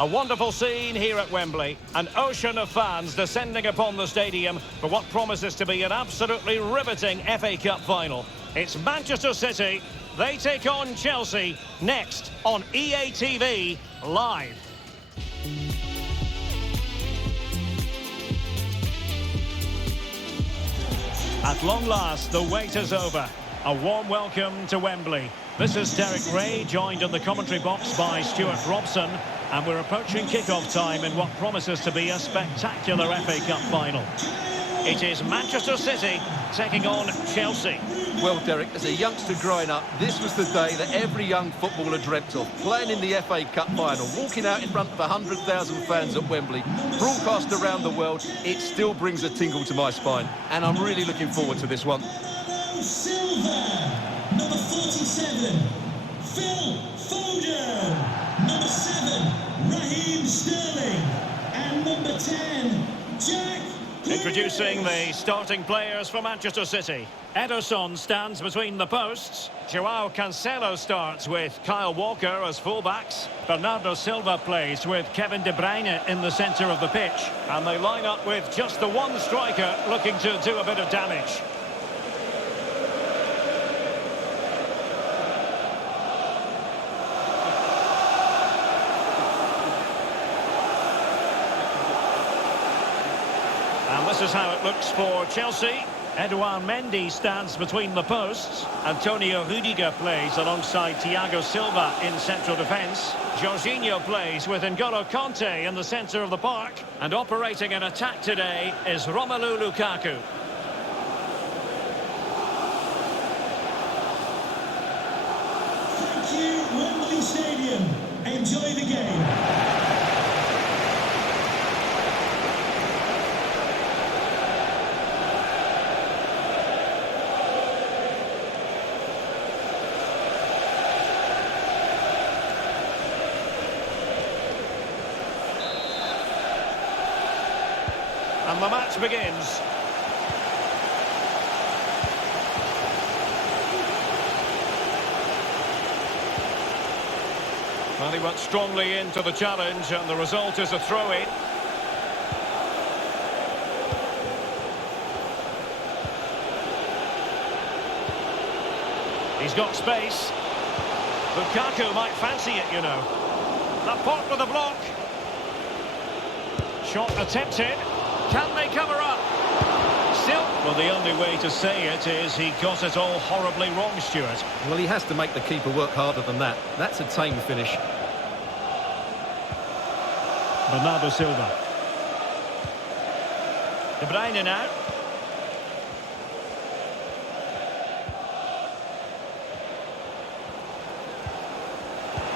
A wonderful scene here at Wembley. An ocean of fans descending upon the stadium for what promises to be an absolutely riveting FA Cup final. It's Manchester City. They take on Chelsea next on EA TV Live. At long last, the wait is over. A warm welcome to Wembley. This is Derek Ray, joined in the commentary box by Stuart Robson, and we're approaching kick-off time in what promises to be a spectacular FA Cup final. It is Manchester City taking on Chelsea. Well, Derek, as a youngster growing up, this was the day that every young footballer dreamt of. Playing in the FA Cup final, walking out in front of 100,000 fans at Wembley, broadcast around the world, it still brings a tingle to my spine. And I'm really looking forward to this one. Silva, number 47, Phil Foden, number 7, Raheem Sterling, and number 10, Jack. Introducing the starting players for Manchester City. Ederson stands between the posts. Joao Cancelo starts with Kyle Walker as fullbacks. Bernardo Silva plays with Kevin De Bruyne in the centre of the pitch. And they line up with just the one striker looking to do a bit of damage. And this is how it looks for Chelsea. Edouard Mendy stands between the posts. Antonio Rudiger plays alongside Thiago Silva in central defence. Jorginho plays with N'Golo Kanté in the centre of the park. And operating an attack today is Romelu Lukaku. Thank you, Wembley Stadium. Enjoy the game. And the match begins. Well, he went strongly into the challenge, and the result is a throw-in. He's got space. Lukaku might fancy it, you know. Laporte with a block. Shot attempted. Can they cover up? Still. Well, the only way to say it is he got it all horribly wrong, Stuart. Well, he has to make the keeper work harder than that. That's a tame finish. Bernardo Silva. De Bruyne now.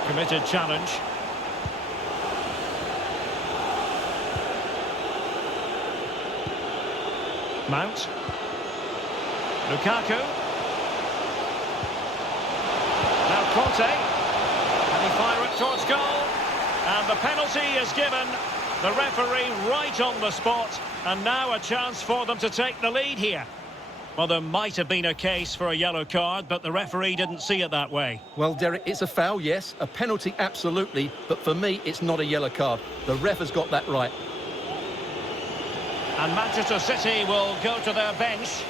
Committed challenge. Mount. Lukaku. Now Conte. Can he fire it towards goal? And the penalty is given. The referee right on the spot. And now a chance for them to take the lead here. Well, there might have been a case for a yellow card, but the referee didn't see it that way. Well, Derek, it's a foul, yes. A penalty, absolutely. But for me, it's not a yellow card. The ref has got that right. And Manchester City will go to their bench.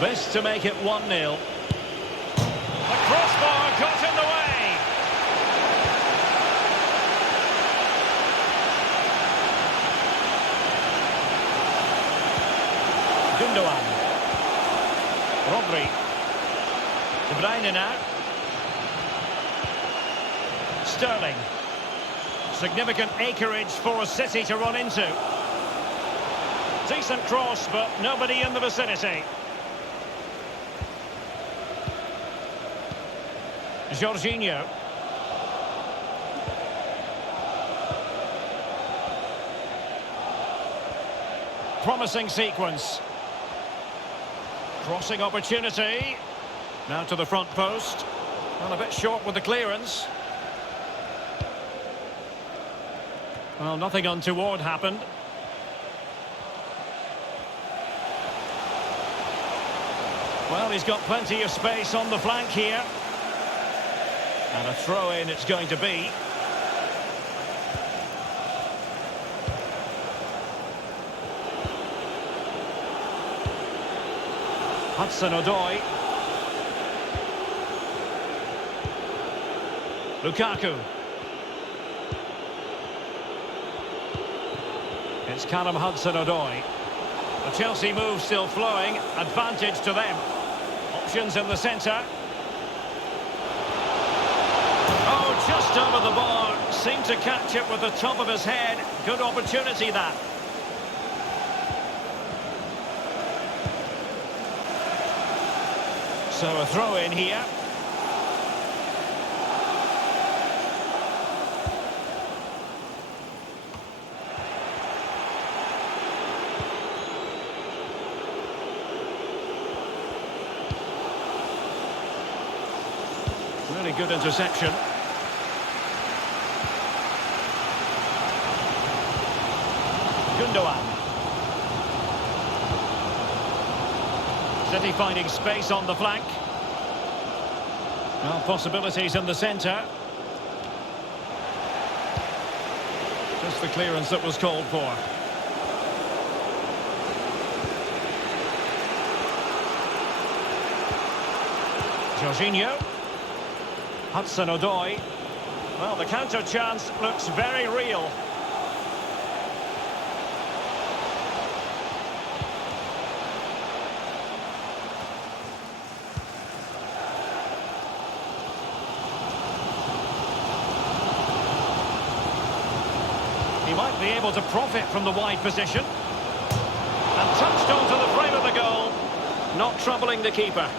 This to make it 1-0. The crossbar got in the way. Gundogan. Rodri. De Bruyne now. Sterling. Significant acreage for City to run into. Decent cross, but nobody in the vicinity. Jorginho. Promising sequence. Crossing opportunity. Now to the front post. Well, a bit short with the clearance. Well, nothing untoward happened. Well, he's got plenty of space on the flank here. And a throw-in it's going to be. Hudson-Odoi. Lukaku. It's Callum Hudson-Odoi. The Chelsea move still flowing. Advantage to them. Options in the centre. Oh, just over the bar. Seemed to catch it with the top of his head. Good opportunity, that. So a throw in here. Really good interception. Gundogan. City finding space on the flank. Well, possibilities in the centre. Just the clearance that was called for. Jorginho. Hudson-Odoi. Well, the counter chance looks very real. He might be able to profit from the wide position. And touched onto the frame of the goal. Not troubling the keeper.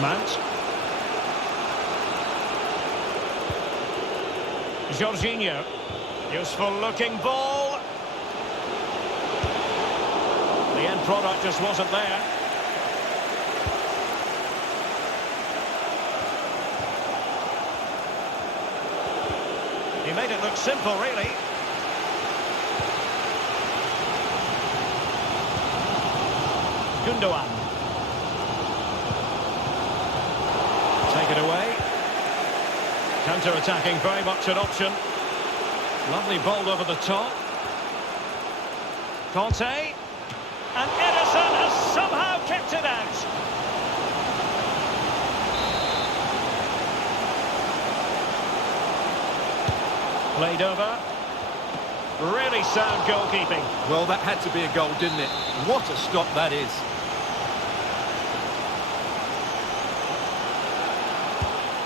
Mount. Jorginho. Useful looking ball. The end product just wasn't there. He made it look simple, really. Gundogan. Take it away. Counter-attacking, very much an option. Lovely ball over the top. Conte. And Ederson has somehow kept it out. Played over. Really sound goalkeeping. Well, that had to be a goal, didn't it? What a stop that is.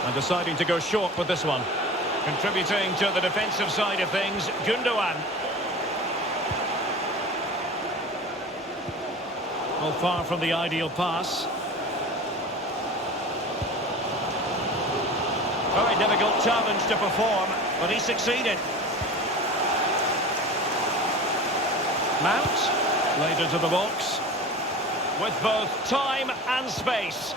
And deciding to go short with this one. Contributing to the defensive side of things, Gundogan. Well, far from the ideal pass. Very difficult challenge to perform, but he succeeded. Mount, laid into the box. With both time and space.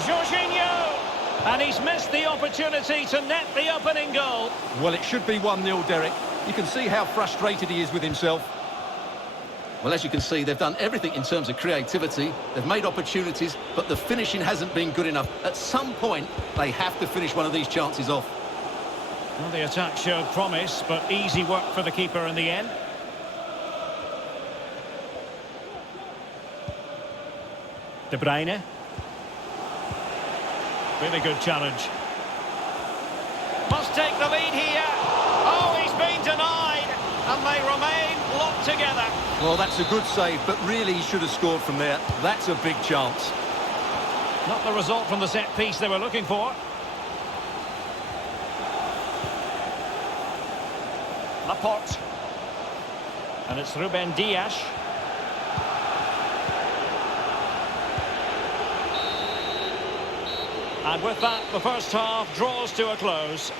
Jorginho! And he's missed the opportunity to net the opening goal. Well, it should be 1-0, Derek. You can see how frustrated he is with himself. Well, as you can see, they've done everything in terms of creativity. They've made opportunities, but the finishing hasn't been good enough. At some point, they have to finish one of these chances off. Well, the attack showed promise, but easy work for the keeper in the end. De Bruyne. Really good challenge. Must take the lead here. Oh, he's been denied. And they remain locked together. Well, that's a good save, but really he should have scored from there. That's a big chance. Not the result from the set piece they were looking for. Laporte. And it's Ruben Dias. And with that, the first half draws to a close.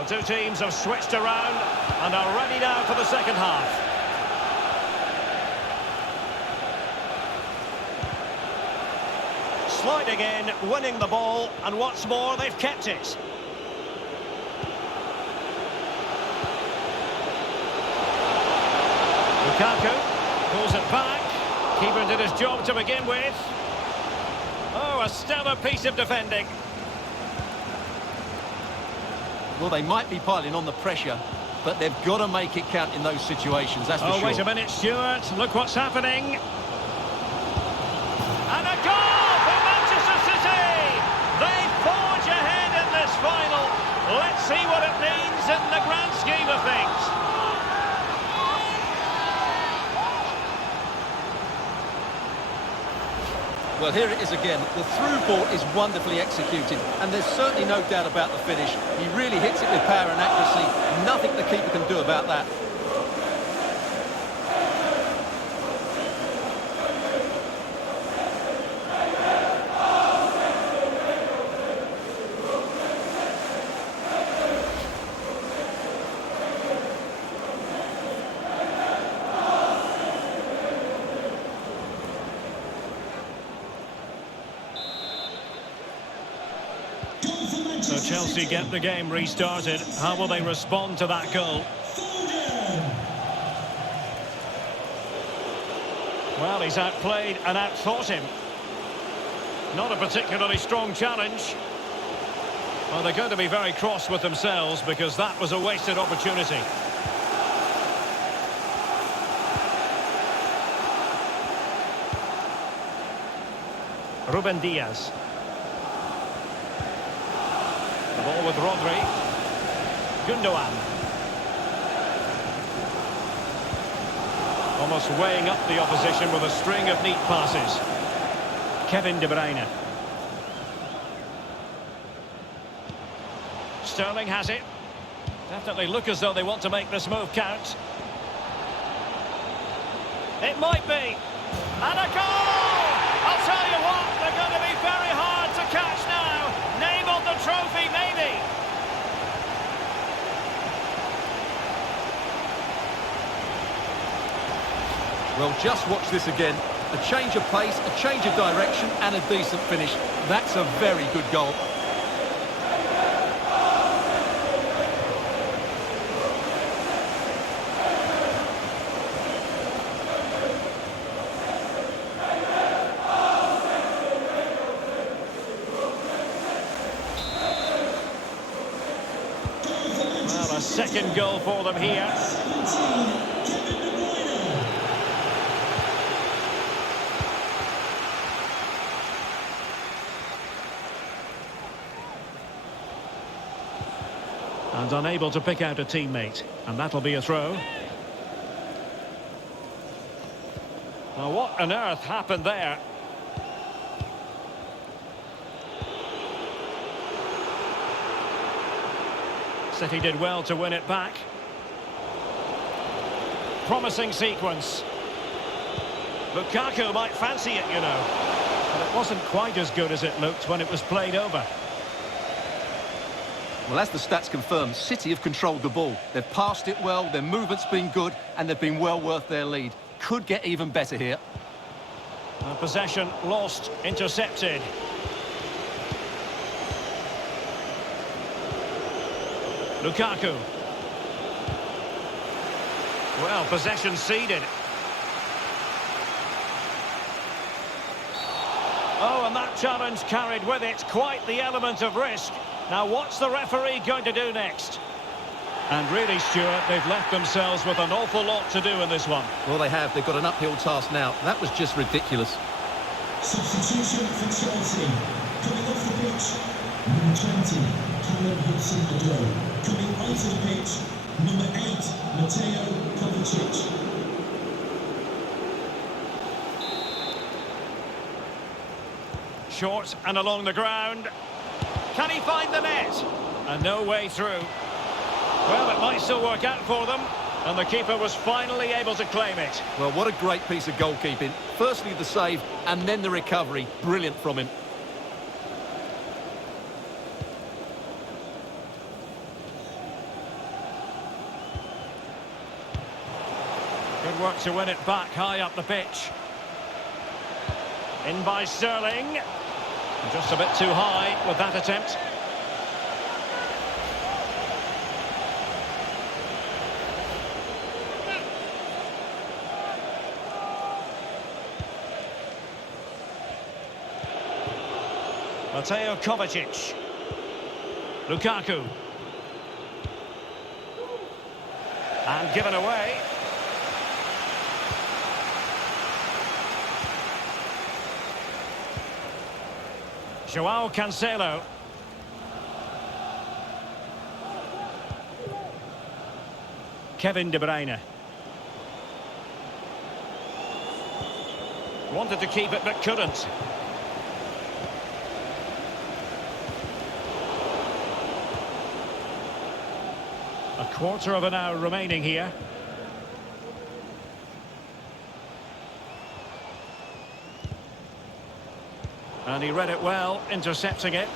The two teams have switched around and are ready now for the second half. Sliding in, winning the ball, and what's more, they've kept it. Lukaku pulls it back. Keeper did his job to begin with. Oh, a stellar piece of defending. Well, they might be piling on the pressure, but they've got to make it count in those situations, that's for sure. Oh, wait a minute, Stuart. Look what's happening. And a goal for Manchester City! They forge ahead in this final. Let's see what it means in the grand scheme of things. Well, here it is again. The through ball is wonderfully executed, and there's certainly no doubt about the finish. He really hits it with power and accuracy. Nothing the keeper can do about that. So Chelsea get the game restarted. How will they respond to that goal? Well, he's outplayed and outthought him. Not a particularly strong challenge. Well, they're going to be very cross with themselves because that was a wasted opportunity. Ruben Diaz. The ball with Rodri. Gundogan. Almost weighing up the opposition with a string of neat passes. Kevin De Bruyne. Sterling has it. Definitely look as though they want to make this move count. It might be. And a goal! I'll tell you what, they're going to be very hard to catch now. Name on the trophy, maybe. Well, just watch this again. A change of pace, a change of direction, and a decent finish. That's a very good goal. Well, a second goal for them here. And unable to pick out a teammate. And that'll be a throw. Now, what on earth happened there? City did well to win it back. Promising sequence. Lukaku might fancy it, you know. But it wasn't quite as good as it looked when it was played over. Well, as the stats confirm, City have controlled the ball. They've passed it well, their movement's been good, and they've been well worth their lead. Could get even better here. Possession lost, intercepted. Lukaku. Well, possession ceded. Oh, and that challenge carried with it quite the element of risk. Now, what's the referee going to do next? And really, Stuart, they've left themselves with an awful lot to do in this one. Well, they have. They've got an uphill task now. That was just ridiculous. Substitution for Chelsea. Coming off the pitch, number 20, Callum Hudson-Odoi. Coming onto the pitch, number 8, Mateo Kovacic. Short and along the ground. Can he find the net? And no way through. Well, it might still work out for them. And the keeper was finally able to claim it. Well, what a great piece of goalkeeping. Firstly, the save, and then the recovery. Brilliant from him. work to win it back high up the pitch. In by Sterling. Just a bit too high with that attempt. Mateo Kovacic. Lukaku. And given away. Joao Cancelo. Kevin De Bruyne. Wanted to keep it but couldn't. A quarter of an hour remaining here. And he read it well, intercepting it.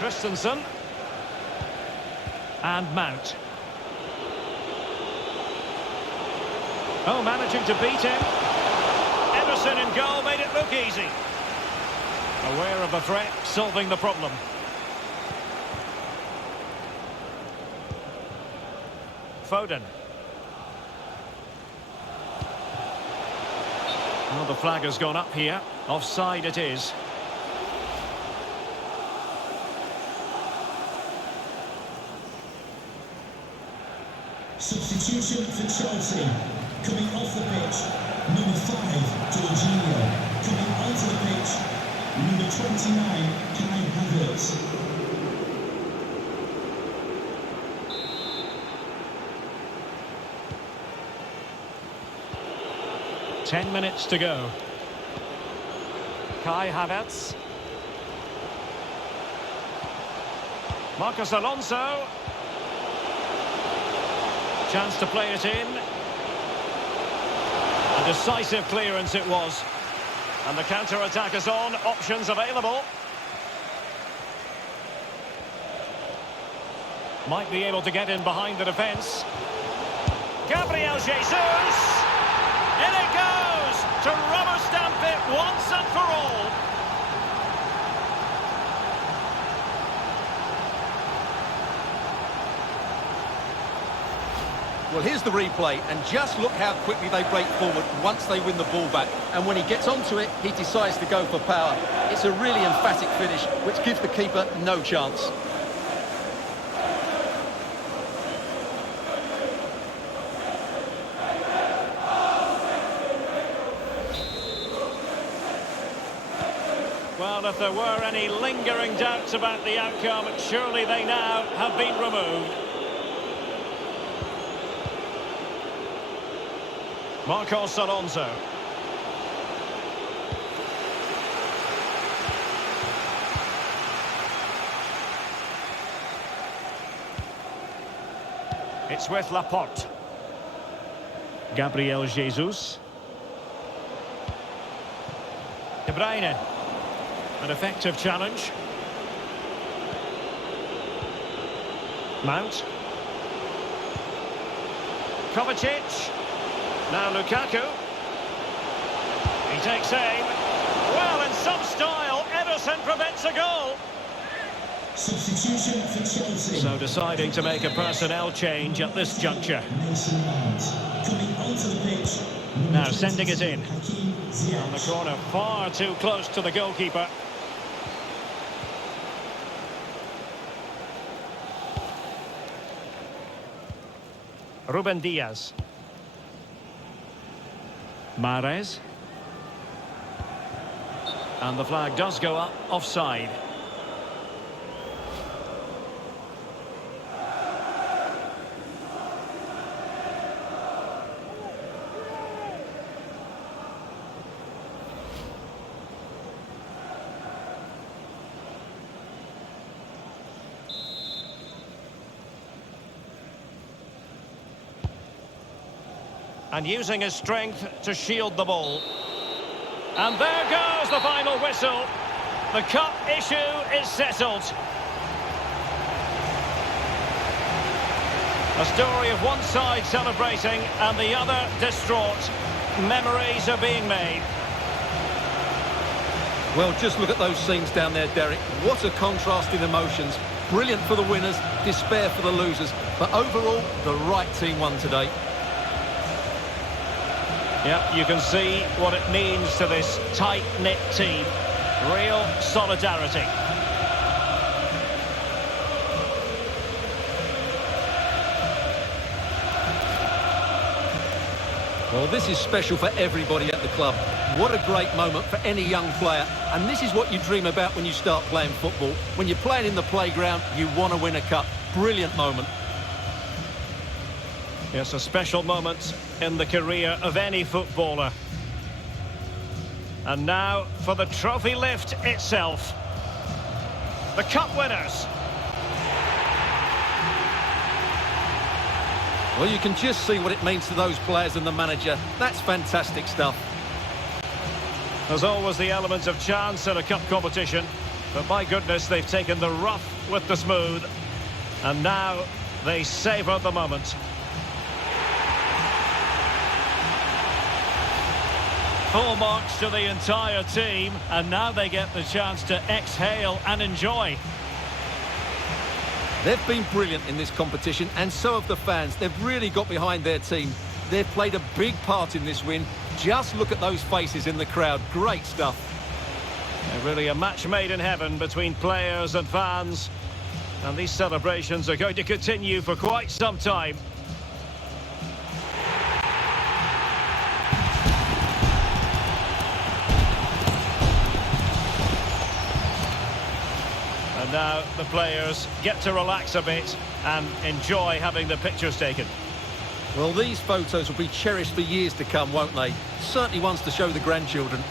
Christensen. And Mount. Oh, managing to beat him. Ederson in goal made it look easy. Aware of the threat, solving the problem. Foden. Well, the flag has gone up here. Offside it is. Substitution for Chelsea. Coming off the pitch, number 5, Jorginho. Coming onto the pitch, number 29, Kai Havertz. Ten minutes to go. Kai Havertz. Marcos Alonso. Chance to play it in. A decisive clearance it was. And the counter-attack is on. Options available. Might be able to get in behind the defence. Gabriel Jesus! In it goes! To rubber stamp it once and for all. Well, here's the replay, and just look how quickly they break forward once they win the ball back. And when he gets onto it, he decides to go for power. It's a really emphatic finish, which gives the keeper no chance. Well, if there were any lingering doubts about the outcome, surely they now have been removed. Marcos Alonso. It's with Laporte. Gabriel Jesus. De Bruyne. An effective challenge. Mount. Kovacic. Now Lukaku. He takes aim. Well, in some style, Ederson prevents a goal. Substitution for Chelsea. So deciding to make a personnel change at this juncture. Coming onto the pitch. Now sending it in. On the corner, far too close to the goalkeeper. Ruben Diaz. Mahrez. And the flag does go up, offside. and using his strength to shield the ball. And there goes the final whistle. The cup issue is settled. A story of one side celebrating and the other distraught. Memories are being made. Well, just look at those scenes down there, Derek. What a contrast in emotions. Brilliant for the winners, despair for the losers. But overall, the right team won today. Yep, you can see what it means to this tight-knit team. Real solidarity. Well, this is special for everybody at the club. What a great moment for any young player. And this is what you dream about when you start playing football. When you're playing in the playground, you want to win a cup. Brilliant moment. Yes, a special moment in the career of any footballer. And now for the trophy lift itself. The cup winners. Well, you can just see what it means to those players and the manager. That's fantastic stuff. There's always the element of chance in a cup competition. But my goodness, they've taken the rough with the smooth. And now they savour the moment. Full marks to the entire team, and now they get the chance to exhale and enjoy. They've been brilliant in this competition, and so have the fans. They've really got behind their team. They've played a big part in this win. Just look at those faces in the crowd. Great stuff. Really a match made in heaven between players and fans. And these celebrations are going to continue for quite some time. And now the players get to relax a bit and enjoy having the pictures taken. Well, these photos will be cherished for years to come, won't they? Certainly ones to show the grandchildren.